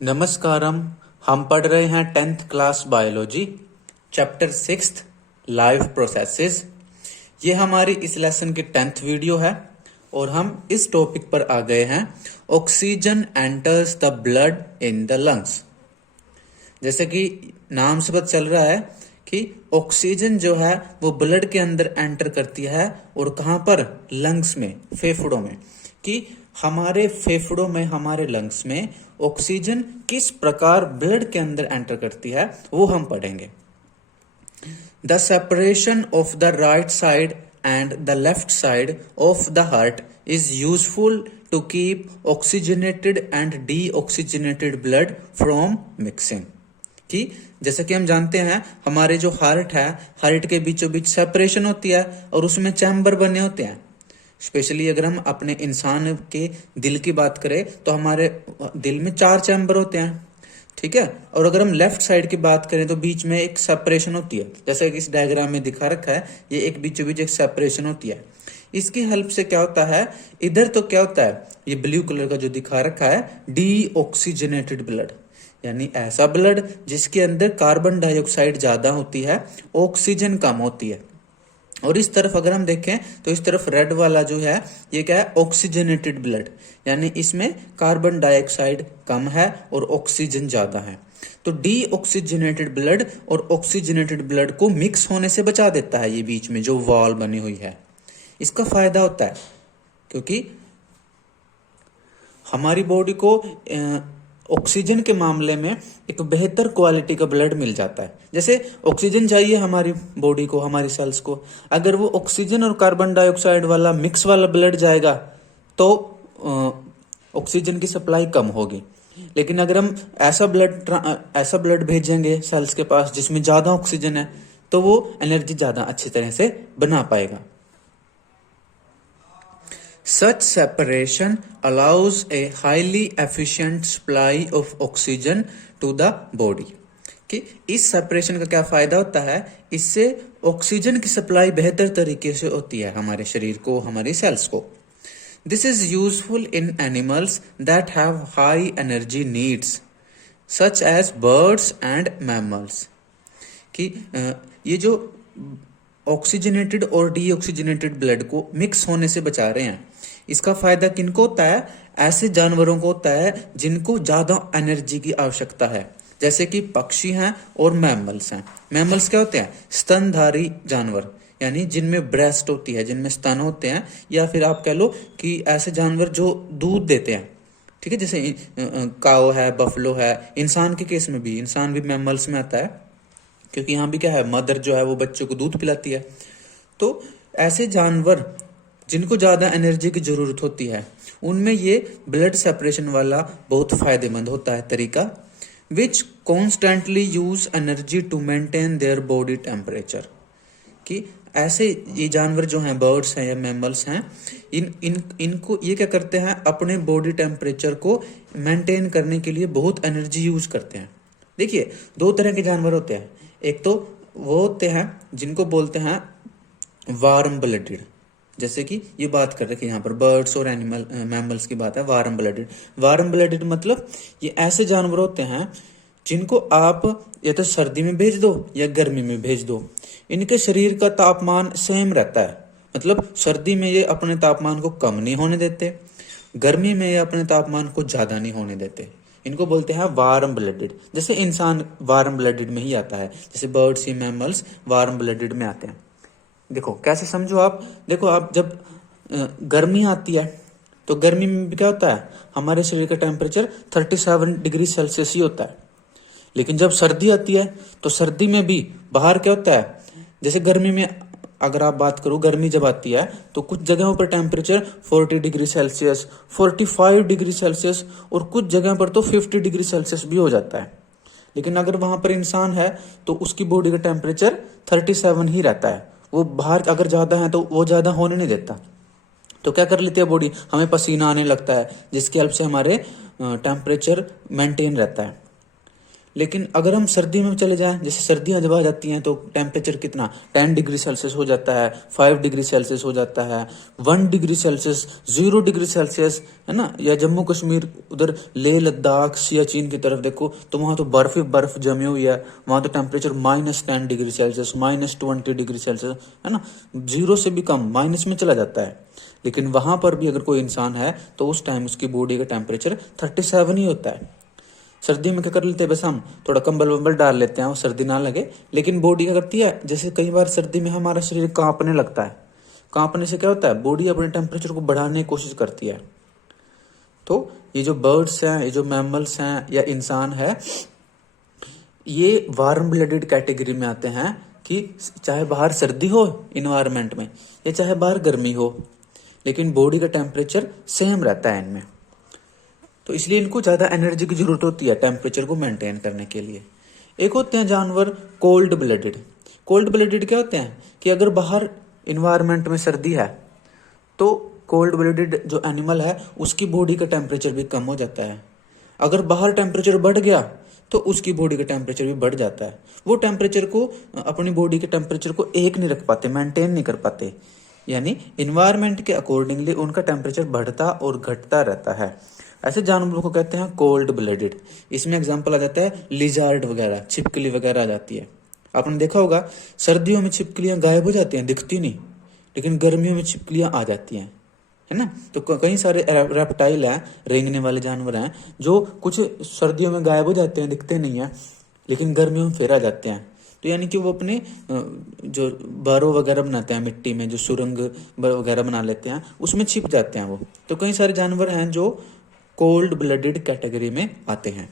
नमस्कारम। हम पढ़ रहे हैं 10th class biology chapter 6 life processes. ये हमारी इस लेसन की 10th वीडियो है और हम इस टॉपिक पर आ गए हैं oxygen enters the blood in the lungs. जैसे कि नाम से पता चल रहा है कि ऑक्सीजन जो है वो ब्लड के अंदर एंटर करती है और कहाँ पर, लंग्स में, फेफड़ों में। कि हमारे फेफड़ों में, हमारे लंग्स में ऑक्सीजन किस प्रकार ब्लड के अंदर एंटर करती है वो हम पढ़ेंगे। The separation of the right side and the left side of the heart is useful to keep oxygenated and deoxygenated blood from mixing. कि जैसे कि हम जानते हैं हमारे जो हार्ट है, हार्ट के बीचों बीच सेपरेशन होती है और उसमें चैम्बर बने होते हैं। स्पेशली अगर हम अपने इंसान के दिल की बात करें तो हमारे दिल में 4 चैम्बर होते हैं, ठीक है। और अगर हम लेफ्ट साइड की बात करें तो बीच में एक सेपरेशन होती है, जैसे कि इस डायग्राम में दिखा रखा है। ये एक बीचों बीच एक सेपरेशन होती है। इसकी हेल्प से क्या होता है, इधर तो क्या होता है, ये ब्लू कलर का जो दिखा रखा है डीऑक्सीजनेटेड ब्लड, यानी ऐसा ब्लड जिसके अंदर कार्बन डाइऑक्साइड ज्यादा होती है, ऑक्सीजन कम होती है। और इस तरफ अगर हम देखें तो इस तरफ रेड वाला जो है ये क्या है, ऑक्सीजनेटेड ब्लड, यानी इसमें कार्बन डाइऑक्साइड कम है और ऑक्सीजन ज्यादा है। तो डीऑक्सीजनेटेड ब्लड और ऑक्सीजनेटेड ब्लड को मिक्स होने से बचा देता है ये बीच में जो वॉल बनी हुई है। इसका फायदा होता है क्योंकि हमारी बॉडी को ऑक्सीजन के मामले में एक बेहतर क्वालिटी का ब्लड मिल जाता है। जैसे ऑक्सीजन चाहिए हमारी बॉडी को, हमारी सेल्स को, अगर वो ऑक्सीजन और कार्बन डाइऑक्साइड वाला मिक्स वाला ब्लड जाएगा तो ऑक्सीजन की सप्लाई कम होगी। लेकिन अगर हम ऐसा ब्लड भेजेंगे सेल्स के पास जिसमें ज्यादा ऑक्सीजन है तो वो एनर्जी ज्यादा अच्छी तरह से बना पाएगा। Such separation allows a highly efficient supply of oxygen to the body। कि इस सेपरेशन का क्या फायदा होता है, इससे ऑक्सीजन की सप्लाई बेहतर तरीके से होती है हमारे शरीर को, हमारी सेल्स को। This is useful in animals that have high energy needs such as birds and mammals. कि ये जो ऑक्सीजनेटेड और डीऑक्सीजनेटेड ब्लड को मिक्स होने से बचा रहे हैं, इसका फायदा किनको होता है, ऐसे जानवरों को होता है जिनको ज्यादा एनर्जी की आवश्यकता है, जैसे कि पक्षी हैं और मैमल्स हैं। मैमल्स क्या होते हैं, स्तनधारी जानवर, यानी जिनमें ब्रेस्ट होती है, जिनमें स्तन होते हैं, या फिर आप कह लो कि ऐसे जानवर जो दूध देते हैं, ठीक है। जैसे काऊ है, बफलो है। इंसान के केस में भी, इंसान भी मैमल्स में आता है क्योंकि यहाँ भी क्या है, मदर जो है वो बच्चों को दूध पिलाती है। तो ऐसे जानवर जिनको ज्यादा एनर्जी की जरूरत होती है उनमें ये ब्लड सेपरेशन वाला बहुत फायदेमंद होता है तरीका। Which constantly use energy to maintain their body temperature. कि ऐसे ये जानवर जो हैं, बर्ड्स हैं या मैमल्स हैं, इनको ये क्या करते हैं, अपने बॉडी टेम्परेचर को मेंटेन करने के लिए बहुत एनर्जी यूज करते हैं। देखिए 2 तरह के जानवर होते हैं। एक तो वो होते हैं जिनको बोलते हैं वार्म ब्लडेड, जैसे कि ये बात कर रखे यहाँ पर बर्ड्स और एनिमल मैमल्स की बात है। वार्म ब्लडेड, वार्म ब्लडेड मतलब ये ऐसे जानवर होते हैं जिनको आप या तो सर्दी में भेज दो या गर्मी में भेज दो, इनके शरीर का तापमान सेम रहता है। मतलब सर्दी में ये अपने तापमान को कम नहीं होने देते, गर्मी में ये अपने तापमान को ज्यादा नहीं होने देते। इनको बोलते हैं वार्म ब्लडेड। जैसे इंसान वार्म ब्लडेड में ही आता है, जैसे बर्ड्स या मैमल्स वार्म ब्लडेड में आते हैं। देखो कैसे समझो आप, देखो आप जब गर्मी आती है तो गर्मी में भी क्या होता है, हमारे शरीर का टेम्परेचर 37 डिग्री सेल्सियस ही होता है। लेकिन जब सर्दी आती है तो सर्दी में भी बाहर क्या होता है, जैसे गर्मी में अगर आप बात करो, गर्मी जब आती है तो कुछ जगहों पर temperature 40 degree Celsius, 45 degree Celsius और कुछ जगह पर तो 50 डिग्री सेल्सियस भी हो जाता है। लेकिन अगर वहां पर इंसान है तो उसकी बॉडी का टेम्परेचर 37 ही रहता है। वो बाहर अगर ज्यादा है तो वो ज्यादा होने नहीं देता। तो क्या कर लेती है बॉडी, हमें पसीना आने लगता है जिसकी हेल्प से हमारे टेम्परेचर मेंटेन रहता है। लेकिन अगर हम सर्दी में चले जाएं, जैसे सर्दियां जब आ जाती हैं तो टेम्परेचर कितना 10 डिग्री सेल्सियस हो जाता है, 5 डिग्री सेल्सियस हो जाता है, 1 डिग्री सेल्सियस, 0 डिग्री सेल्सियस, है ना। या जम्मू कश्मीर उधर लेह लद्दाख सियाचिन की तरफ देखो तो वहां तो बर्फ ही बर्फ जमी हुई है, वहां तो temperature -10 degree Celsius, -20 degree Celsius, है ना, 0 से भी कम, माइनस में चला जाता है। लेकिन वहां पर भी अगर कोई इंसान है तो उस टाइम उसकी बॉडी का टेम्परेचर 37 ही होता है। सर्दी में क्या कर लेते हैं, बस हम थोड़ा कंबल वंबल डाल लेते हैं और सर्दी ना लगे, लेकिन बॉडी क्या करती है, जैसे कई बार सर्दी में हमारा शरीर कांपने लगता है, कांपने से क्या होता है, बॉडी अपने टेम्परेचर को बढ़ाने की कोशिश करती है। तो ये जो बर्ड्स हैं, ये जो मैमल्स हैं या इंसान है, ये वार्म ब्लडेड कैटेगरी में आते हैं कि चाहे बाहर सर्दी हो इन्वायरमेंट में या चाहे बाहर गर्मी हो, लेकिन बॉडी का टेम्परेचर सेम रहता है इनमें। तो इसलिए इनको ज़्यादा एनर्जी की जरूरत होती है टेम्परेचर को मेंटेन करने के लिए। एक होते हैं जानवर कोल्ड ब्लडेड। कोल्ड ब्लडेड क्या होते हैं कि अगर बाहर इन्वायरमेंट में सर्दी है तो कोल्ड ब्लडेड जो एनिमल है उसकी बॉडी का टेम्परेचर भी कम हो जाता है। अगर बाहर टेम्परेचर बढ़ गया तो उसकी बॉडी का टेम्परेचर भी बढ़ जाता है। वो टेम्परेचर को, अपनी बॉडी के टेम्परेचर को एक नहीं रख पाते, मेंटेन नहीं कर पाते, यानी इन्वायरमेंट के अकॉर्डिंगली उनका टेम्परेचर बढ़ता और घटता रहता है। ऐसे जानवरों को कहते हैं कोल्ड ब्लडेड। इसमें एग्जांपल आ जाता है लिजार्ड वगैरह, छिपकली वगैरह आ जाती है। आपने देखा होगा सर्दियों में छिपकलियां गायब हो जाती हैं, दिखती नहीं, लेकिन गर्मियों में छिपकलियां आ जाती हैं, है ना। तो कई सारे रेप्टाइल हैं, रेंगने वाले जानवर हैं, जो कुछ सर्दियों में गायब हो जाते हैं, दिखते नहीं है, लेकिन गर्मियों में फिर आ जाते हैं। तो यानी कि वो अपने जो बारो वगैरह बनाते हैं मिट्टी में, जो सुरंग वगैरह बना लेते हैं, उसमें छिप जाते हैं वो। तो कई सारे जानवर हैं जो कोल्ड ब्लडेड कैटेगरी में आते हैं।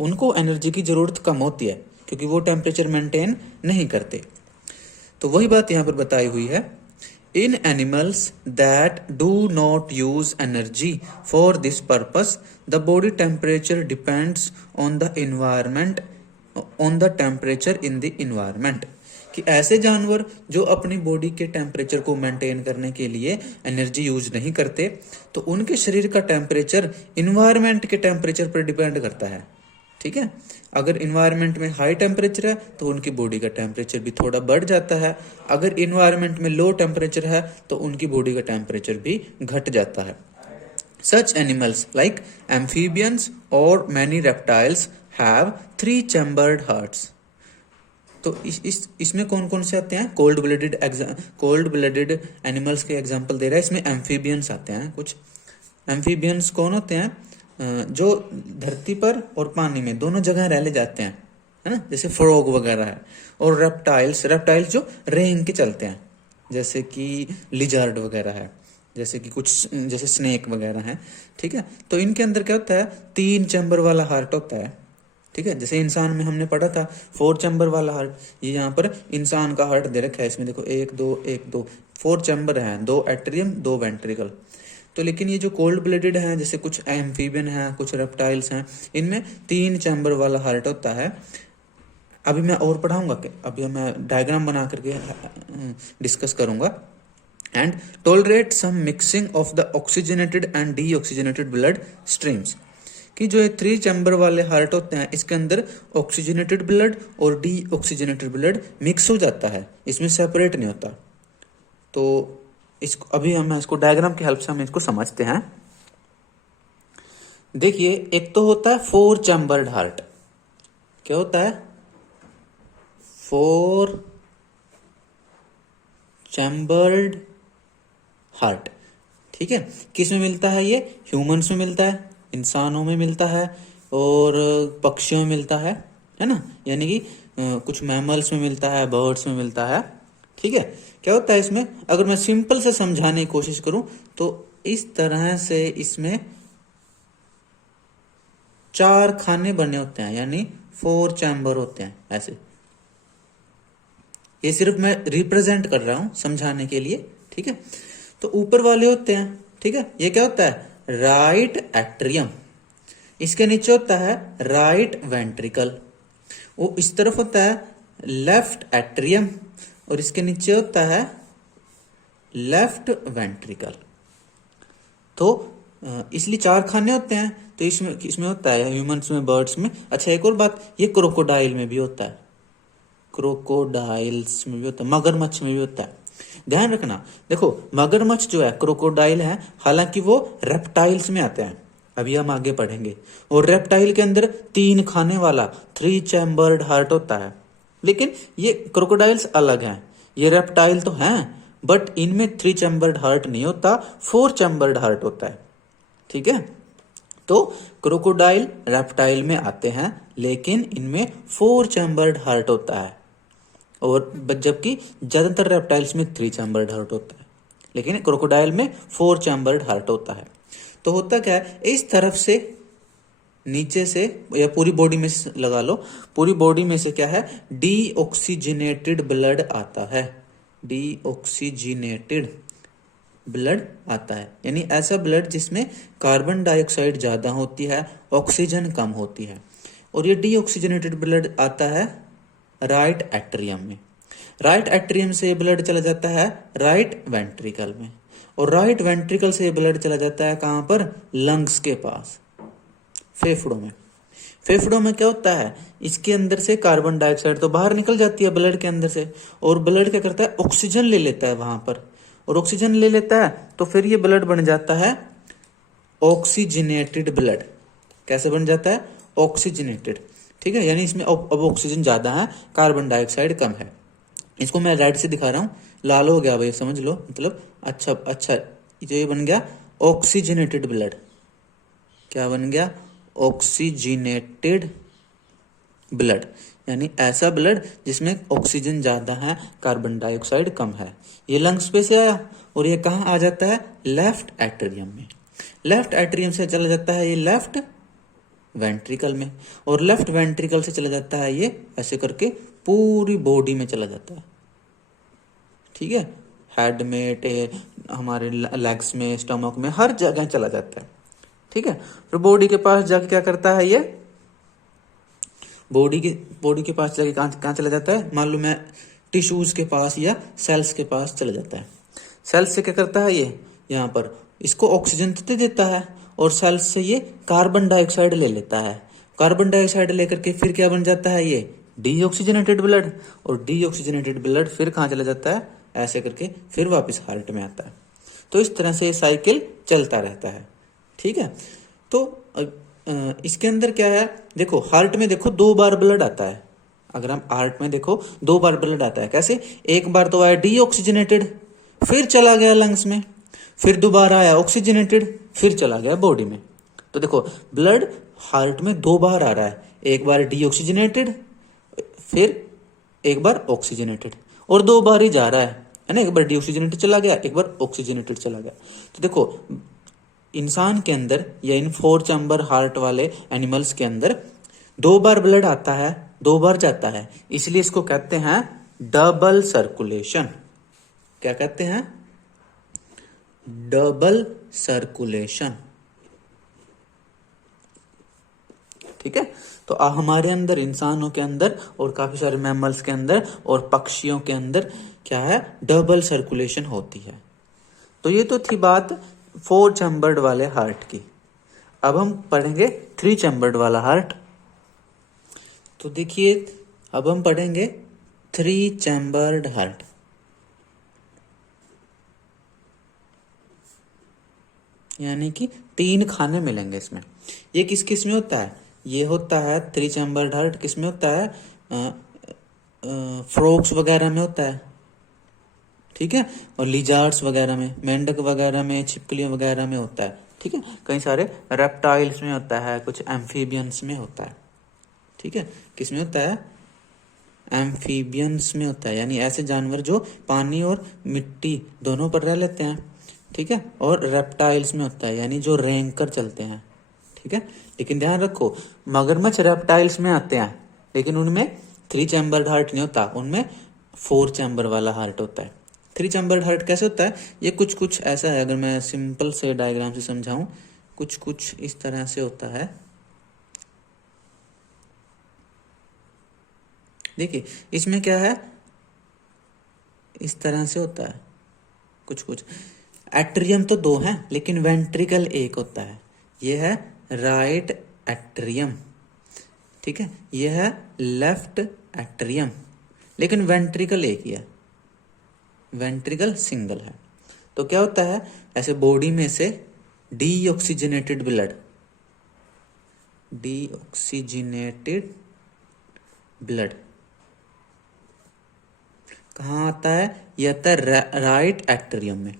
उनको एनर्जी की जरूरत कम होती है क्योंकि वो टेम्परेचर मेंटेन नहीं करते। तो वही बात यहाँ पर बताई हुई है, in animals that do not use energy for this purpose the body temperature depends on the environment, on the temperature in the environment. कि ऐसे जानवर जो अपनी बॉडी के टेम्परेचर को मेंटेन करने के लिए एनर्जी यूज नहीं करते, तो उनके शरीर का टेम्परेचर इन्वायरमेंट के टेम्परेचर पर डिपेंड करता है। ठीक है, अगर इन्वायरमेंट में हाई टेम्परेचर है तो उनकी बॉडी का टेम्परेचर भी थोड़ा बढ़ जाता है, अगर इन्वायरमेंट में लो टेम्परेचर है तो उनकी बॉडी का टेम्परेचर भी घट जाता है। Such animals like amphibians or many reptiles have 3 chambered hearts. तो इसमें कौन कौन से आते हैं, कोल्ड ब्लडेड एनिमल्स के एग्जांपल दे रहा है। इसमें एम्फीबियंस आते हैं। कुछ एम्फीबियंस कौन होते हैं, जो धरती पर और पानी में दोनों जगह रह ले जाते हैं, है ना, जैसे फ्रॉग वगैरह है। और रेप्टाइल्स जो रेंग के चलते हैं, जैसे कि लिजार्ड वगैरह है, जैसे कि कुछ जैसे स्नेक वगैरह हैं। ठीक है, तो इनके अंदर क्या होता है, 3 चैम्बर वाला हार्ट होता है। ठीक है, जैसे इंसान में हमने पढ़ा था 4 चैम्बर वाला हार्ट, ये यहाँ पर इंसान का हार्ट दे रखा है। इसमें देखो 1 2 1 2 4 चैम्बर हैं, 2 एट्रियम 2 वेंट्रिकल। तो लेकिन ये जो कोल्ड ब्लडेड हैं, जैसे कुछ एम्फीबियन हैं, कुछ रेप्टाइल्स हैं, इनमें 3 चैम्बर वाला हार्ट होता है। अभी मैं और पढ़ाऊंगा, अभी मैं डायग्राम बना करके डिस्कस करूंगा। And tolerate some mixing of the oxygenated and deoxygenated blood streams. कि जो ये 3 चैम्बर वाले हार्ट होते हैं, इसके अंदर ऑक्सीजनेटेड ब्लड और डीऑक्सीजनेटेड ब्लड मिक्स हो जाता है, इसमें सेपरेट नहीं होता। तो इसको अभी हम इसको डायग्राम की हेल्प से हम इसको समझते हैं। देखिए, एक तो होता है 4 चैम्बर्ड हार्ट। क्या होता है, 4 चैम्बर्ड हार्ट। ठीक है, किस में मिलता है ये, ह्यूमंस में मिलता है, इंसानों में मिलता है और पक्षियों में मिलता है ना, यानी कि कुछ मैमल्स में मिलता है, बर्ड्स में मिलता है। ठीक है, क्या होता है इसमें, अगर मैं सिंपल से समझाने की कोशिश करूं तो इस तरह से इसमें 4 खाने बने होते हैं, यानी 4 चैम्बर होते हैं ऐसे। ये सिर्फ मैं रिप्रेजेंट कर रहा हूं समझाने के लिए। ठीक है, तो ऊपर वाले होते हैं, ठीक है, ये क्या होता है, राइट एट्रियम। इसके नीचे होता है राइट वेंट्रिकल। वो इस तरफ होता है लेफ्ट एट्रियम और इसके नीचे होता है लेफ्ट वेंट्रिकल। तो इसलिए 4 खाने होते हैं। तो इसमें किसमें होता है, ह्यूमंस में, बर्ड्स में। अच्छा एक और बात, ये क्रोकोडाइल में भी होता है, क्रोकोडाइल्स में भी होता है, मगरमच्छ में भी होता है। ध्यान रखना, देखो मगरमच्छ जो है क्रोकोडाइल है, हालांकि वो रेप्टाइल्स में आते हैं, अभी हम आगे पढ़ेंगे। और रेप्टाइल के अंदर 3 खाने वाला 3 चैम्बर्ड हार्ट होता है। लेकिन ये क्रोकोडाइल्स अलग हैं, ये रेप्टाइल तो हैं बट इनमें 3 चैम्बर्ड हार्ट नहीं होता, 4 चैम्बर्ड हार्ट होता है। ठीक है, तो क्रोकोडाइल रेप्टाइल में आते हैं लेकिन इनमें 4 चैम्बर्ड हार्ट होता है, और जबकि ज्यादातर रेप्टाइल्स में 3 चैम्बर्ड हार्ट होता है, लेकिन क्रोकोडाइल में 4 चैम्बर्ड हार्ट होता है। तो होता क्या है, इस तरफ से नीचे से या पूरी बॉडी में से लगा लो, पूरी बॉडी में से क्या है, डीऑक्सीजनेटेड ब्लड आता है, डीऑक्सीजनेटेड ब्लड आता है, यानी ऐसा ब्लड जिसमें कार्बन डाइऑक्साइड ज्यादा होती है, ऑक्सीजन कम होती है। और ये डीऑक्सीजनेटेड ब्लड आता है राइट एट्रियम में। राइट एट्रियम से ब्लड चला जाता है राइट वेंट्रिकल में, और राइट वेंट्रिकल से ब्लड चला जाता है कहां पर, लंग्स के पास, फेफड़ों में। फेफड़ों में क्या होता है, इसके अंदर से कार्बन डाइऑक्साइड तो बाहर निकल जाती है ब्लड के अंदर से, और ब्लड क्या करता है, ऑक्सीजन ले लेता है वहां पर, और ऑक्सीजन ले लेता है तो फिर ये ब्लड बन जाता है ऑक्सीजनेटेड ब्लड। कैसे बन जाता है, ऑक्सीजनेटेड। ठीक है, यानी इसमें अब ऑक्सीजन ज्यादा है, कार्बन डाइऑक्साइड कम है। इसको मैं राइट से दिखा रहा हूँ, लाल हो गया भाई, समझ लो, मतलब अच्छा अच्छा, जो ये बन गया ऑक्सीजनेटेड ब्लड। क्या बन गया, ऑक्सीजनेटेड ब्लड, यानी ऐसा ब्लड जिसमें ऑक्सीजन ज्यादा है, कार्बन डाइऑक्साइड कम है। ये लंग्स पे से आया और ये कहाँ आ जाता है, लेफ्ट एट्रियम में। लेफ्ट एट्रियम से चला जाता है ये लेफ्ट वेंट्रिकल में, और लेफ्ट वेंट्रिकल से चला जाता है ये ऐसे करके पूरी बॉडी में चला जाता है। ठीक है, हेड में, हमारे लेग्स में, स्टमक में, हर जगह चला जाता है। ठीक है, फिर बॉडी के पास जाके क्या करता है ये, बॉडी के पास जाके कहाँ चला जाता है, मान लो मैं टिश्यूज के पास या सेल्स के पास चला जाता है। सेल्स से क्या करता है ये, यहाँ पर इसको ऑक्सीजन तो दे देता है, और सेल्स से ये कार्बन डाइऑक्साइड ले लेता है। कार्बन डाइऑक्साइड लेकर के फिर क्या बन जाता है, ये डीऑक्सीजनेटेड ब्लड, और डीऑक्सीजनेटेड ब्लड फिर कहाँ चला जाता है, ऐसे करके फिर वापस हार्ट में आता है। तो इस तरह से ये साइकिल चलता रहता है। ठीक है, तो इसके अंदर क्या है, देखो हार्ट में देखो 2 बार ब्लड आता है। अगर हम हार्ट में देखो 2 बार ब्लड आता है, कैसे, एक बार तो आया डीऑक्सीजनेटेड, फिर चला गया लंग्स में, फिर दोबारा आया ऑक्सीजनेटेड, फिर चला गया बॉडी में। तो देखो ब्लड हार्ट में 2 बार आ रहा है, एक बार डीऑक्सीजनेटेड, फिर एक बार ऑक्सीजनेटेड, और 2 बार ही जा रहा है ना, एक बार डीऑक्सीजनेटेड चला गया, एक बार ऑक्सीजनेटेड चला गया। तो देखो इंसान के अंदर या इन 4 चैम्बर हार्ट वाले एनिमल्स के अंदर 2 बार ब्लड आता है, 2 बार जाता है, इसलिए इसको कहते हैं डबल सर्कुलेशन। क्या कहते हैं, डबल सर्कुलेशन। ठीक है, तो हमारे अंदर, इंसानों के अंदर और काफी सारे मैमल्स के अंदर और पक्षियों के अंदर क्या है, डबल सर्कुलेशन होती है। तो ये तो थी बात 4 चैम्बर्ड वाले हार्ट की। अब हम पढ़ेंगे 3 चैम्बर्ड वाला हार्ट। तो देखिए अब हम पढ़ेंगे 3 चैम्बर्ड हार्ट। यानी कि 3 खाने मिलेंगे इसमें। ये किस किस में होता है, ये होता है 3 चैम्बर्ड हार्ट किस में होता है, फ्रॉग्स वगैरह में होता है। ठीक है, और लिजार्ड्स वगैरह में, मेंढक वगैरह में, छिपकलियों वगैरह में होता है। ठीक है, कई सारे रेप्टाइल्स में होता है, कुछ एम्फीबियंस में होता है। ठीक है, किस में होता है, एम्फीबियंस में होता है, यानी ऐसे जानवर जो पानी और मिट्टी दोनों पर रह लेते हैं। ठीक है, और रेप्टाइल्स में होता है, यानी जो रेंग कर चलते हैं। ठीक है, लेकिन ध्यान रखो मगरमच्छ रेप्टाइल्स में आते हैं, लेकिन उनमें 3 चैम्बर्ड हार्ट नहीं होता, उनमें 4 चैम्बर वाला हार्ट होता है। 3 चैम्बर्ड हार्ट कैसे होता है, ये कुछ कुछ ऐसा है, अगर मैं सिंपल से डायग्राम से समझाऊं, कुछ कुछ इस तरह से होता है। देखिए इसमें क्या है, इस तरह से होता है, कुछ कुछ एट्रियम तो दो हैं लेकिन वेंट्रिकल एक होता है, ये है राइट एट्रियम, ठीक है, ये है लेफ्ट एट्रियम, लेकिन वेंट्रिकल एक ही है, वेंट्रिकल सिंगल है। तो क्या होता है, ऐसे बॉडी में से डीऑक्सीजनेटेड ब्लड, डीऑक्सीजनेटेड ब्लड कहाँ आता है, ये आता है राइट एट्रियम में,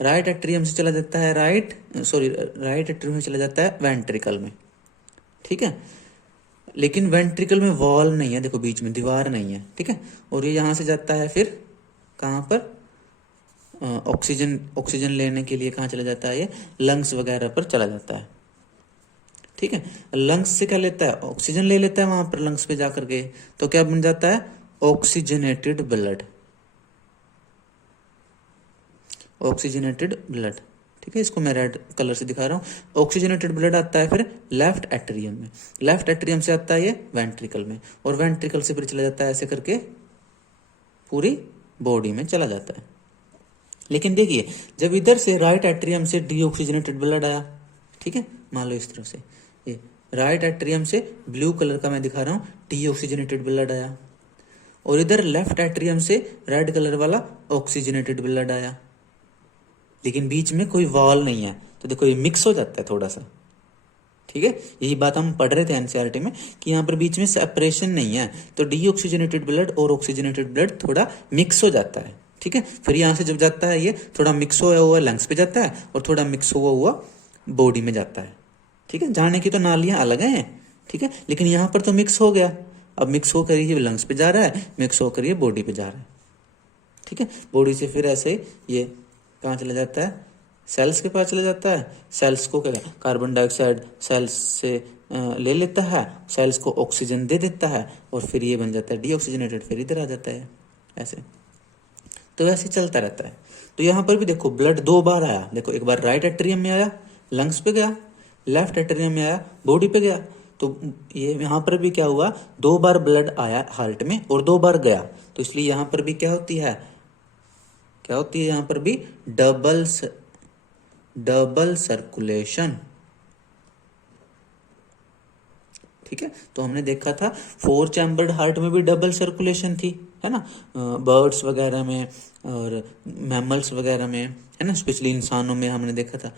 राइट एट्रियम से चला जाता है राइट एट्रियम से चला जाता है वेंट्रिकल में, ठीक है। लेकिन वेंट्रिकल में वॉल नहीं है, देखो बीच में दीवार नहीं है, ठीक है। और ये यहाँ से जाता है फिर कहाँ पर, ऑक्सीजन लेने के लिए कहाँ चला जाता है, ये लंग्स वगैरह पर चला जाता है, ठीक है। लंग्स से क्या लेता है, ऑक्सीजन ले लेता है वहां पर लंग्स पे जाकर के, तो क्या बन जाता है, ऑक्सीजनेटेड ब्लड, ऑक्सीजनेटेड ब्लड, ठीक है। इसको मैं रेड कलर से दिखा रहा हूँ। ऑक्सीजनेटेड ब्लड आता है फिर लेफ्ट एट्रियम में, लेफ्ट एट्रियम से आता है ये वेंट्रिकल में, और वेंट्रिकल से फिर चला जाता है ऐसे करके पूरी बॉडी में चला जाता है। लेकिन देखिए जब इधर से राइट एट्रियम से डीऑक्सीजनेटेड ब्लड आया, ठीक है, मान लो इस तरह से, ये राइट एट्रियम से ब्लू कलर का मैं दिखा रहा हूँ डीऑक्सीजनेटेड ब्लड आया, और इधर लेफ्ट एट्रियम से रेड कलर वाला ऑक्सीजनेटेड ब्लड आया, लेकिन बीच में कोई वॉल नहीं है, तो देखो ये मिक्स हो जाता है थोड़ा सा, ठीक है। यही बात हम पढ़ रहे थे एनसीईआरटी में कि यहाँ पर बीच में सेपरेशन नहीं है, तो डीऑक्सीजनेटेड ब्लड और ऑक्सीजनेटेड ब्लड थोड़ा मिक्स हो जाता है, ठीक है। फिर यहाँ से जब जाता है ये थोड़ा मिक्स हुआ हुआ लंग्स पे जाता है और थोड़ा मिक्स हुआ हुआ बॉडी में जाता है, ठीक है। जाने की तो नालियां अलग हैं, ठीक है, लेकिन यहाँ पर तो मिक्स हो गया, अब मिक्स होकर ये लंग्स पे जा रहा है, मिक्स होकर ये बॉडी पे जा रहा है, ठीक है। बॉडी से फिर ऐसे ये कहाँ चला जाता है, सेल्स के पास चला जाता है, सेल्स को क्या कार्बन डाइऑक्साइड सेल्स से ले लेता है, सेल्स को ऑक्सीजन दे देता है, और फिर ये बन जाता है डीऑक्सीजनेटेड, फिर इधर आ जाता है ऐसे, तो ऐसे चलता रहता है। तो यहाँ पर भी देखो ब्लड दो बार आया, देखो एक बार राइट एट्रियम में आया लंग्स पे गया, लेफ्ट एट्रियम में आया बॉडी पे गया, तो ये यहाँ पर भी क्या हुआ, दो बार ब्लड आया हार्ट में और दो बार गया, तो इसलिए यहाँ पर भी क्या होती है, यहाँ पर भी डबल सर्कुलेशन, ठीक है। तो हमने देखा था 4 चैम्बर्ड हार्ट में भी डबल सर्कुलेशन थी, है ना, बर्ड्स वगैरह में और मैमल्स वगैरह में, है ना, स्पेशली इंसानों में हमने देखा था।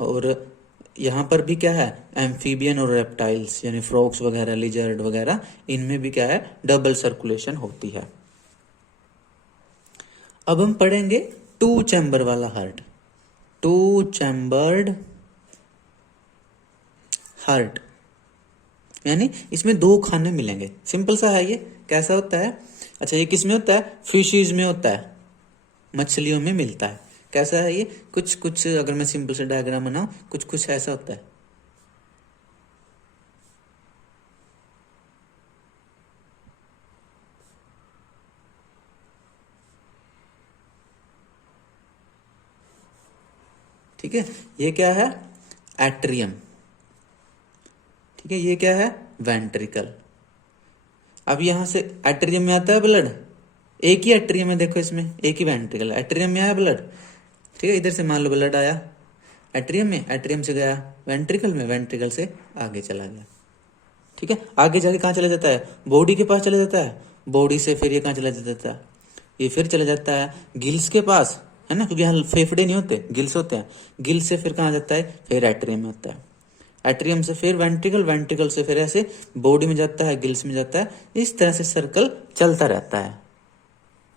और यहाँ पर भी क्या है, एम्फीबियन और रेप्टाइल्स यानी फ्रॉग्स वगैरह, लिजर्ड वगैरह, इनमें भी क्या है, डबल सर्कुलेशन होती है। अब हम पढ़ेंगे 2 चैम्बर वाला हार्ट, 2 चैम्बर्ड हार्ट, यानी इसमें 2 खाने मिलेंगे। सिंपल सा है ये, कैसा होता है, अच्छा ये किस में होता है, फिशेज में होता है, मछलियों में मिलता है। कैसा है ये, कुछ कुछ अगर मैं सिंपल से डायग्राम बनाऊं, कुछ कुछ ऐसा होता है, ठीक है। ये क्या है, एट्रियम, ठीक है, ये क्या है, वेंट्रिकल। अब यहां से एट्रियम में आता है ब्लड, एक ही एट्रियम है, देखो इसमें एक ही वेंट्रिकल, एट्रियम में आया ब्लड, ठीक है। इधर से मान लो ब्लड आया एट्रियम में, एट्रियम से गया वेंट्रिकल में, वेंट्रिकल से आगे चला गया, ठीक है। आगे जाके कहाँ चला जाता है, बॉडी के पास चला जाता है, बॉडी से फिर ये कहाँ चला जाता है, ये फिर चला जाता है गिल्स के पास, है ना, क्योंकि यहाँ फेफड़े नहीं होते, गिल्स होते हैं, गिल्स से फिर कहाँ जाता है, फिर एट्रियम में होता है, एट्रियम से फिर वेंट्रिकल, वेंट्रिकल से फिर ऐसे बॉडी में जाता है, गिल्स में जाता है, इस तरह से सर्कल चलता रहता है।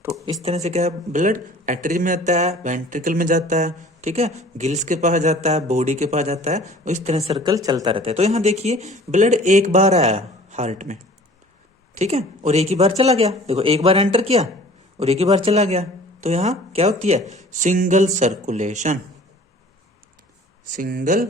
तो इस तरह से क्या है, ब्लड एट्रियम में आता है, वेंट्रिकल में जाता है, ठीक है, गिल्स के पास जाता है, बॉडी के पास जाता है, इस तरह सर्कल चलता रहता है। तो यहाँ देखिए ब्लड एक बार आया हार्ट में, ठीक है, और एक ही बार चला गया, देखो एक बार एंटर किया और एक ही बार चला गया, तो यहाँ क्या होती है, single circulation, single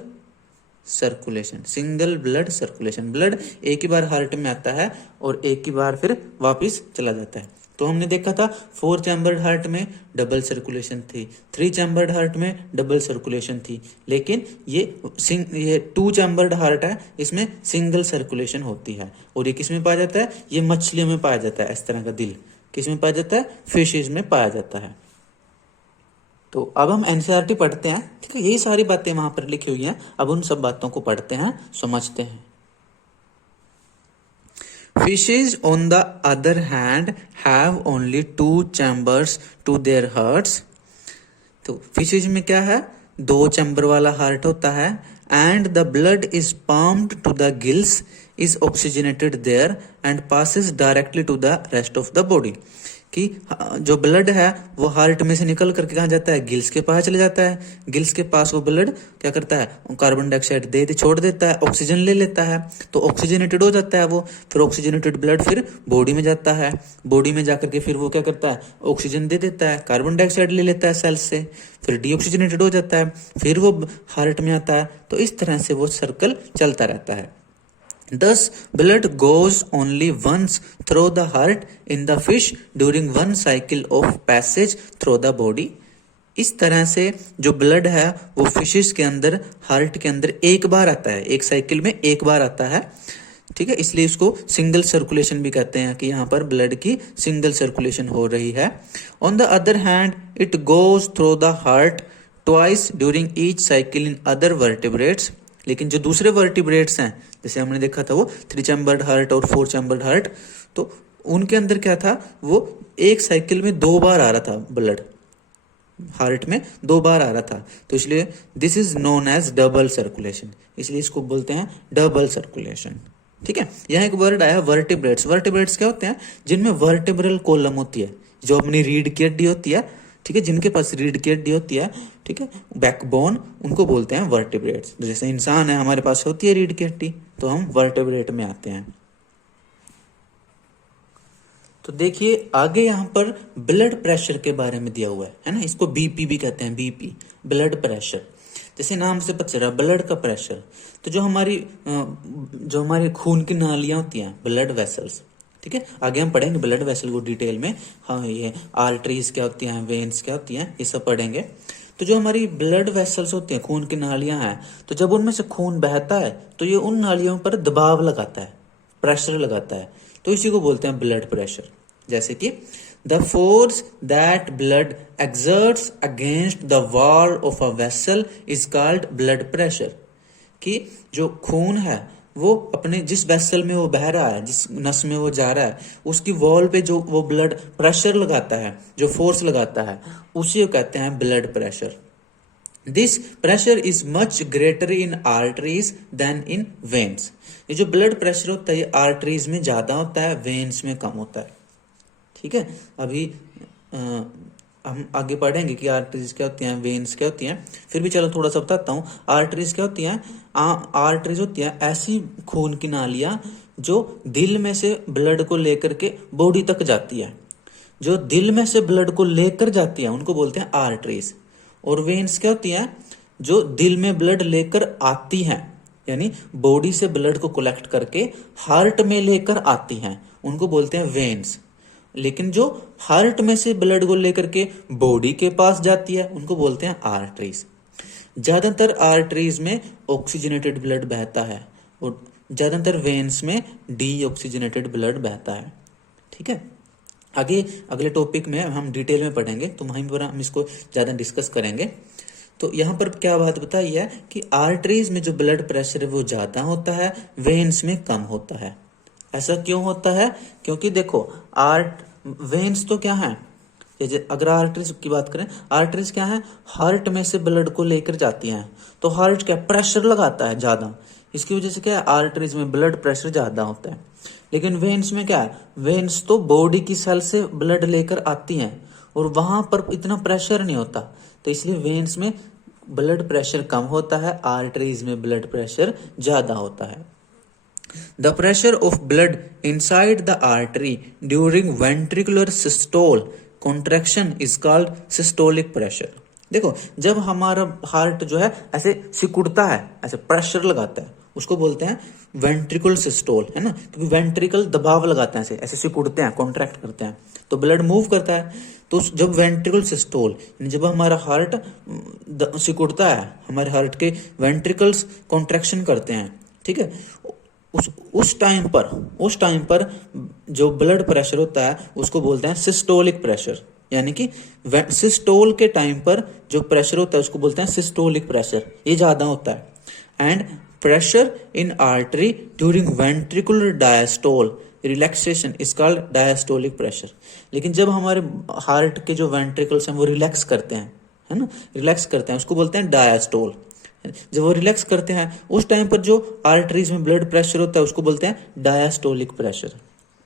circulation, single blood circulation, blood एक ही बार हार्ट में आता है और एक ही बार फिर वापस चला जाता है। तो हमने देखा था 4 चैम्बर्ड हार्ट में डबल सर्कुलेशन थी, 3 चैम्बर्ड हार्ट में डबल सर्कुलेशन थी, लेकिन ये 2 चैम्बर्ड हार्ट है, इसमें सिंगल सर्कुलेशन होती है। और ये किस में पाया जाता है, ये मछलियों में पाया जाता है, इस तरह का दिल किस में पाया जाता है, फिशेज में पाया जाता है। तो अब हम एनसीईआरटी पढ़ते हैं, ठीक है। यही सारी बातें वहां पर लिखी हुई हैं, अब उन सब बातों को पढ़ते हैं, समझते हैं। Fishes, on the other hand, have only 2 chambers to their hearts. तो फिशेज में क्या है, 2 चैम्बर वाला हार्ट होता है। And the blood is pumped to the gills, is oxygenated there and passes directly to the rest of the body. कि जो blood है वो हार्ट में से निकल करके कहाँ जाता है, गिल्स के पास चले जाता है। गिल्स के पास वो ब्लड क्या करता है, कार्बन डाइऑक्साइड छोड़ देता है, ऑक्सीजन ले लेता है, तो ऑक्सीजनेटेड हो जाता है वो। फिर ऑक्सीजनेटेड ब्लड फिर बॉडी में जाता है, बॉडी में जाकर के फिर वो क्या करता है, ऑक्सीजन दे देता है, कार्बन डाइऑक्साइड ले लेता है सेल्स से, फिर डीऑक्सीजनेटेड हो जाता है, फिर वो हार्ट में आता है। तो इस तरह से वो सर्कल चलता रहता है। Thus, blood goes only once through the heart in the fish during one cycle of passage through the body. इस तरह से जो ब्लड है वो फिशेस के अंदर, हार्ट के अंदर एक बार आता है, एक साइकिल में एक बार आता है, ठीक है। इसलिए इसको सिंगल सर्कुलेशन भी कहते हैं, कि यहाँ पर ब्लड की सिंगल सर्कुलेशन हो रही है। On the other hand it goes through the heart twice during each cycle in other vertebrates. लेकिन जो दूसरे वर्टिब्रेट्स हैं, जैसे हमने देखा था वो 3 चैम्बर्ड हार्ट और 4 चैम्बर्ड हार्ट, तो उनके अंदर क्या था, वो एक साइकिल में 2 बार आ रहा था ब्लड, हार्ट में 2 बार आ रहा था। तो इसलिए this is known as double circulation, इसलिए इसको बोलते हैं डबल सर्कुलेशन, ठीक है। यहाँ एक वर्ड आया वर्टिब्रेट्स। वर्टिब्रेट्स क्या होते हैं, जिनमें वर्टिब्रल कॉलम होती है, जो अपनी रीढ़ की हड्डी होती है, ठीक है, जिनके पास रीढ़ की हड्डी होती है, ठीक है, बैकबोन, उनको बोलते हैं वर्टिब्रेट्स। जैसे इंसान है, हमारे पास होती है रीढ़ की हड्डी, तो हम वर्टिब्रेट में आते हैं। तो देखिए आगे यहाँ पर ब्लड प्रेशर के बारे में दिया हुआ है ना, इसको बीपी भी कहते हैं, बीपी, ब्लड प्रेशर। जैसे नाम से पता चल रहा है ब्लड का प्रेशर, तो जो हमारी खून की नालियां होती हैं, ब्लड वेसल्स, ठीक है, आगे हम पढ़ेंगे ब्लड वेसल को डिटेल में। हाँ, ये आर्टरीज क्या होती हैं, वेन्स क्या होती हैं, ये सब पढ़ेंगे। तो जो हमारी ब्लड वेसल्स होती हैं, खून की नालियां हैं, तो जब उनमें से खून बहता है तो ये उन नालियों पर दबाव लगाता है, प्रेशर लगाता है, तो इसी को बोलते हैं ब्लड प्रेशर। जैसे कि the force that blood exerts against the wall of a vessel is called blood pressure. कि जो खून है वो अपने जिस वेसल में वो बह रहा है, जिस नस में वो जा रहा है, उसकी वॉल पे जो वो ब्लड प्रेशर लगाता है, जो फोर्स लगाता है, उसी को कहते हैं blood pressure. This pressure is much greater in arteries than in veins. ये जो ब्लड प्रेशर होता है ये आर्टरीज में ज्यादा होता है, वेन्स में कम होता है, ठीक है। अभी हम आगे पढ़ेंगे कि आर्टरीज क्या होती हैं, वेन्स क्या होती हैं, फिर भी चलो थोड़ा सा बताता हूँ। आर्टरीज क्या होती हैं, आर्टरीज होती हैं ऐसी खून की नालियां जो दिल में से ब्लड को लेकर के बॉडी तक जाती है, जो दिल में से ब्लड को लेकर जाती है, उनको बोलते हैं आर्टरीज। और वेन्स क्या होती हैं, जो दिल में ब्लड लेकर आती हैं, यानी बॉडी से ब्लड को कलेक्ट करके हार्ट में लेकर आती हैं, उनको बोलते हैं वेन्स। लेकिन जो हार्ट में से ब्लड को लेकर के बॉडी के पास जाती है, उनको बोलते हैं आर्टरीज। ज्यादातर आर्टरीज में ऑक्सीजनेटेड ब्लड बहता है और ज्यादातर वेन्स में डीऑक्सीजनेटेड ब्लड बहता है, ठीक है। आगे अगले टॉपिक में हम डिटेल में पढ़ेंगे, तो वहीं पर हम इसको ज्यादा डिस्कस करेंगे। तो यहाँ पर क्या बात बताई है कि आर्टरीज में जो ब्लड प्रेशर है वो ज्यादा होता है, वेन्स में कम होता है। ऐसा क्यों होता है, क्योंकि देखो वेन्स तो क्या है, अगर आर्टरीज की बात करें, आर्टरीज क्या है, हार्ट में से ब्लड को लेकर जाती हैं, तो हार्ट क्या प्रेशर लगाता है ज्यादा, इसकी वजह से क्या है, आर्टरीज में ब्लड प्रेशर ज्यादा होता है। लेकिन वेन्स में क्या है, वेन्स तो बॉडी की सेल से ब्लड लेकर आती हैं और वहां पर इतना प्रेशर नहीं होता, तो इसलिए वेन्स में ब्लड प्रेशर कम होता है, आर्टरीज में ब्लड प्रेशर ज्यादा होता है। The pressure of blood inside the artery during ventricular systole contraction is called systolic pressure. देखो जब हमारा हार्ट जो है ऐसे सिकुड़ता है, ऐसे प्रेशर लगाता है, उसको बोलते हैं वेंट्रिकुलर सिस्टोल, है ना, क्योंकि वेंट्रिकल दबाव लगाते हैं, ऐसे ऐसे सिकुड़ते हैं, कॉन्ट्रैक्ट करते हैं, तो ब्लड मूव करता है। तो जब वेंट्रिकुलर सिस्टोल, जब हमारा हार्ट सिकुड़ता है, हमारे हार्ट के वेंट्रिकल्स कॉन्ट्रैक्शन करते हैं, ठीक है, उस टाइम पर जो ब्लड प्रेशर होता है उसको बोलते हैं सिस्टोलिक प्रेशर, यानी कि सिस्टोल के टाइम पर जो प्रेशर होता है उसको बोलते हैं सिस्टोलिक प्रेशर, ये ज्यादा होता है। And pressure in artery during ventricular diastole relaxation is called diastolic pressure. लेकिन जब हमारे हार्ट के जो वेंट्रिकल्स हैं वो रिलैक्स करते हैं, है ना, रिलैक्स करते हैं, उसको बोलते हैं डायस्टोल। जब वो रिलैक्स करते हैं उस टाइम पर जो आर्टरीज में ब्लड प्रेशर होता है उसको बोलते हैं डायस्टोलिक प्रेशर।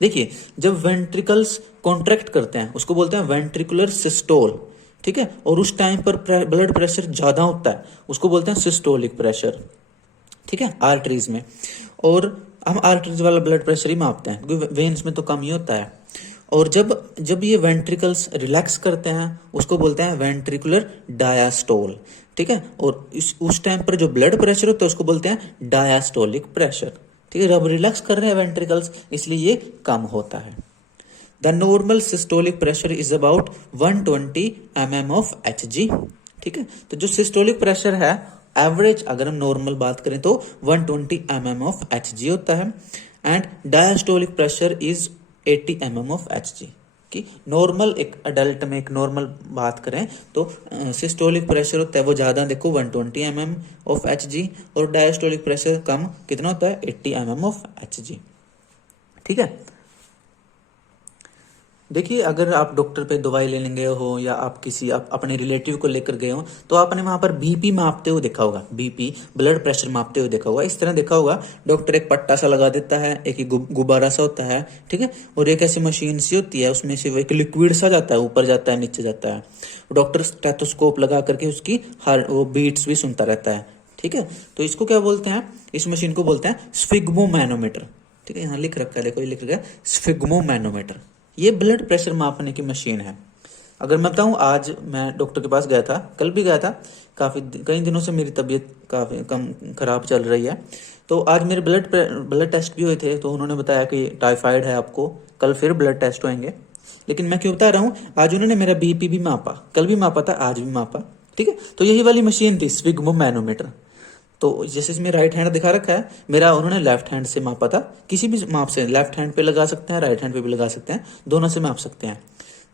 देखिए, जब वेंट्रिकल्स कॉन्ट्रैक्ट करते हैं उसको बोलते हैं वेंट्रिकुलर सिस्टोल, ठीक है, और उस टाइम पर ब्लड प्रेशर ज्यादा होता है उसको बोलते हैं सिस्टोलिक प्रेशर, ठीक है, आर्टरीज में। और हम आर्टरीज वाला ब्लड प्रेशर ही मापते हैं क्योंकि वेन्स में तो कम ही होता है। और जब जब ये वेंट्रिकल्स रिलैक्स करते हैं उसको बोलते हैं वेंट्रिकुलर डायास्टोल, ठीक है, और उस टाइम पर जो ब्लड प्रेशर होता है उसको बोलते हैं डायास्टोलिक प्रेशर, ठीक है। जब रिलैक्स कर रहे हैं वेंट्रिकल्स इसलिए ये कम होता है। The normal systolic pressure is about 120 mm of Hg, ठीक है। तो जो सिस्टोलिक प्रेशर है एवरेज अगर हम नॉर्मल बात करें तो 120 mm ऑफ Hg होता है। And diastolic pressure is 80 mm of Hg। कि नॉर्मल एक अडल्ट में एक नॉर्मल बात करें तो सिस्टोलिक प्रेशर होता है वो ज्यादा, देखो 120 mm ऑफ Hg, और डायस्टोलिक प्रेशर कम कितना होता है 80 mm ऑफ Hg, ठीक है। देखिए, अगर आप डॉक्टर पे दवाई लेने गए हो या आप किसी आप अपने रिलेटिव को लेकर गए हो तो आपने वहां पर बीपी मापते हुए देखा होगा, बीपी ब्लड प्रेशर मापते हुए देखा होगा। इस तरह देखा होगा, डॉक्टर एक पट्टा सा लगा देता है, एक ही गुब्बारा सा होता है, ठीक है, और एक ऐसी मशीन सी होती है उसमें से एक लिक्विड सा जाता है, ऊपर जाता है नीचे जाता है। डॉक्टर स्टेथोस्कोप लगा करके उसकी हर वो बीट्स भी सुनता रहता है, ठीक है। तो इसको क्या बोलते हैं, इस मशीन को बोलते हैं स्फिग्मोमैनोमीटर, ठीक है, यहाँ लिख रखा है, देखो ये लिख रखा है स्फिग्मोमैनोमीटर। ये ब्लड प्रेशर मापने की मशीन है। अगर मैं बताऊं, आज मैं डॉक्टर के पास गया था, कल भी गया था, कई दिनों से मेरी तबीयत काफी कम खराब चल रही है, तो आज मेरे ब्लड टेस्ट भी हुए थे, तो उन्होंने बताया कि टाइफाइड है आपको, कल फिर ब्लड टेस्ट होंगे। लेकिन मैं क्यों बता रहा हूँ, आज उन्होंने मेरा बीपी भी मापा, कल भी मापा था, आज भी मापा, ठीक है। तो यही वाली मशीन थी स्फिग्मोमैनोमीटर। तो जैसे इसमें राइट हैंड दिखा रखा है मेरा, उन्होंने लेफ्ट हैंड से मापा था। किसी भी माप से लेफ्ट हैंड पे लगा सकते हैं, राइट हैंड पे भी लगा सकते हैं, दोनों से माप सकते हैं।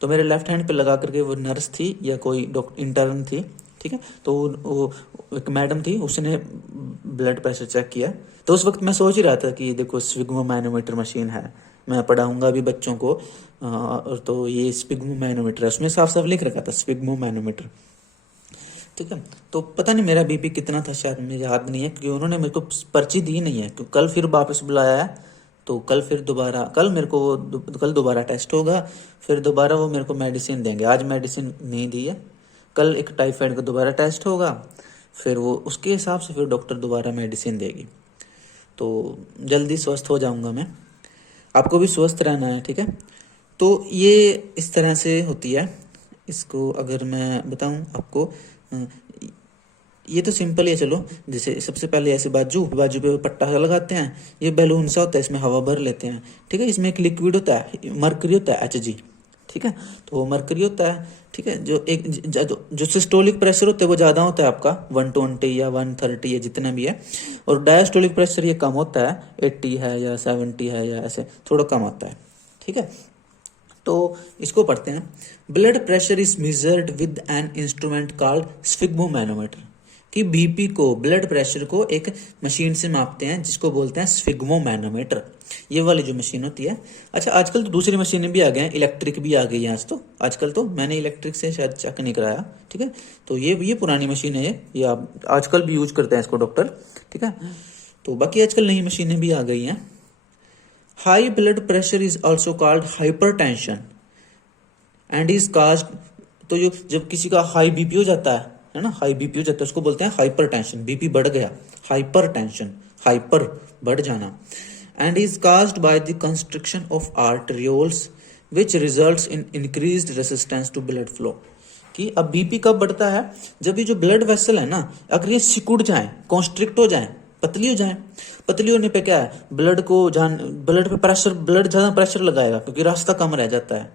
तो मेरे लेफ्ट हैंड पे लगा करके वो नर्स थी या कोई डॉक्टर इंटर्न थी, ठीक है, तो वो एक मैडम थी, उसने ब्लड प्रेशर चेक किया। तो उस वक्त मैं सोच ही रहा था कि देखो स्फिग्मोमैनोमीटर मशीन है, मैं पढ़ाऊंगा अभी बच्चों को, और तो ये स्फिग्मोमैनोमीटर है, उसमें साफ साफ लिख रखा था स्फिग्मोमैनोमीटर, ठीक है। तो पता नहीं मेरा बीपी कितना था, शायद मुझे याद नहीं है क्योंकि उन्होंने मेरे को पर्ची दी नहीं है, क्योंकि कल फिर वापस बुलाया है, तो कल फिर दोबारा, कल मेरे को कल दोबारा टेस्ट होगा, फिर दोबारा वो मेरे को मेडिसिन देंगे। आज मेडिसिन नहीं दी है, कल एक टाइफाइड का दोबारा टेस्ट होगा, फिर वो उसके हिसाब से फिर डॉक्टर दोबारा मेडिसिन देगी, तो जल्दी स्वस्थ हो जाऊंगा मैं। आपको भी स्वस्थ रहना है, ठीक है। तो ये इस तरह से होती है। इसको अगर मैं बताऊं आपको, ये तो सिंपल ही है। चलो, जैसे सबसे पहले ऐसे बाजू बाजू पे पट्टा लगाते हैं, ये बैलून सा होता है, इसमें हवा भर लेते हैं, ठीक है। इसमें एक लिक्विड होता है, मरकरी होता है Hg, ठीक है, तो वो मरकरी होता है, ठीक है। जो सिस्टोलिक प्रेशर होता है वो ज्यादा होता है आपका 120 या 130 या जितना भी है, और डायस्टोलिक प्रेशर ये कम होता है, 80 है या 70 है या ऐसे थोड़ा कम होता है, ठीक है। तो इसको पढ़ते हैं। Blood pressure is measured with an instrument called sphygmomanometer, कि बीपी को, ब्लड प्रेशर को एक मशीन से मापते हैं जिसको बोलते हैं स्फिग्मोमैनोमीटर, ये वाली जो मशीन होती है। अच्छा, आजकल तो दूसरी मशीनें भी आ गए हैं, इलेक्ट्रिक भी आ गई है आज तो, आजकल तो मैंने इलेक्ट्रिक से शायद चेक नहीं कराया, ठीक है। तो ये पुरानी मशीन है, ये आप आजकल भी यूज करते हैं इसको डॉक्टर, ठीक है। तो बाकी आजकल नई मशीनें भी आ गई हैं। High blood pressure is also called hypertension and is caused, तो जो जब किसी का हाई बीपी हो जाता है ना, हाई बीपी हो जाता है, उसको बोलते हैं हाइपरटेंशन, बीपी बढ़ गया, हाइपरटेंशन, हाइपर बढ़ जाना। And is caused by the construction of arterioles which results in increased resistance to blood flow, कि अब बीपी कब बढ़ता है, जब ये जो ब्लड वेसल है ना, अगर ये सिकुड़ जाए, कॉन्स्ट्रिक्ट हो जाए, पतली हो जाए, पतली होने पे क्या है, ब्लड पे प्रेशर, ब्लड ज्यादा प्रेशर लगाएगा क्योंकि रास्ता कम रह जाता है,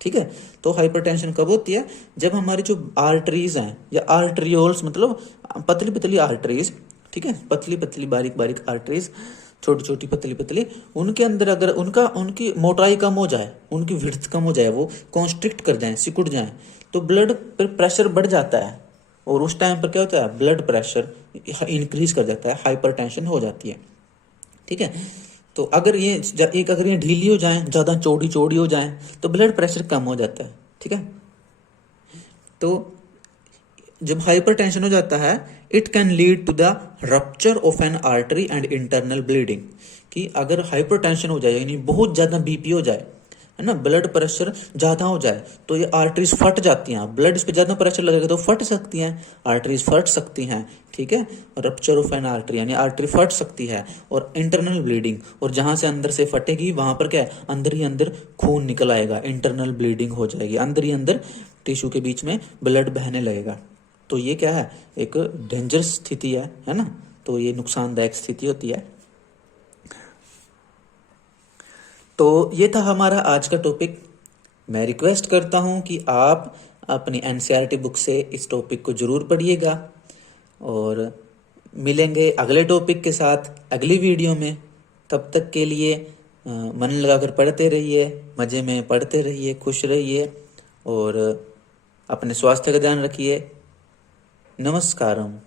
ठीक है। तो हाइपरटेंशन कब होती है, जब हमारी जो आर्टरीज हैं या आर्टरियोल्स, मतलब पतली पतली आर्टरीज, ठीक है, पतली पतली बारीक बारीक आर्टरीज, छोटी छोटी पतली पतली, उनके अंदर अगर उनकी मोटाई कम हो जाए, उनकी विड्थ कम हो जाए, वो कॉन्स्ट्रिक्ट कर जाए, सिकुड़ जाए, तो ब्लड प्रेशर बढ़ जाता है। और उस टाइम पर क्या होता है, ब्लड प्रेशर इंक्रीज कर जाता है, हाइपरटेंशन हो जाती है। ठीक है, तो अगर ये ढीली हो जाए, ज़्यादा चौड़ी चौड़ी हो जाए, तो ब्लड प्रेशर कम हो जाता है। ठीक है, तो जब हाइपरटेंशन हो जाता है, it can lead to the rupture of an artery and internal bleeding. कि अगर हाइपरटेंशन हो जाए, यानी बहुत ज़्यादा बीपी हो जाए, है ना, ब्लड प्रेशर ज़्यादा हो जाए, तो ये आर्टरीज फट जाती हैं। ब्लड इस पर ज़्यादा प्रेशर लगेगा तो फट सकती हैं, आर्टरीज फट सकती हैं। ठीक है, रप्चर ऑफ एन आर्टरी यानी आर्टरी फट सकती है। और इंटरनल ब्लीडिंग, और जहाँ से अंदर से फटेगी वहाँ पर क्या है, अंदर ही अंदर खून निकल आएगा, इंटरनल ब्लीडिंग हो जाएगी, अंदर ही अंदर टिश्यू के बीच में ब्लड बहने लगेगा। तो ये क्या है, एक डेंजरस स्थिति है ना, तो ये नुकसानदायक स्थिति होती है। तो ये था हमारा आज का टॉपिक। मैं रिक्वेस्ट करता हूँ कि आप अपनी एनसीईआरटी बुक से इस टॉपिक को जरूर पढ़िएगा, और मिलेंगे अगले टॉपिक के साथ अगली वीडियो में। तब तक के लिए मन लगाकर पढ़ते रहिए, मज़े में पढ़ते रहिए, खुश रहिए, और अपने स्वास्थ्य का ध्यान रखिए। नमस्कारम।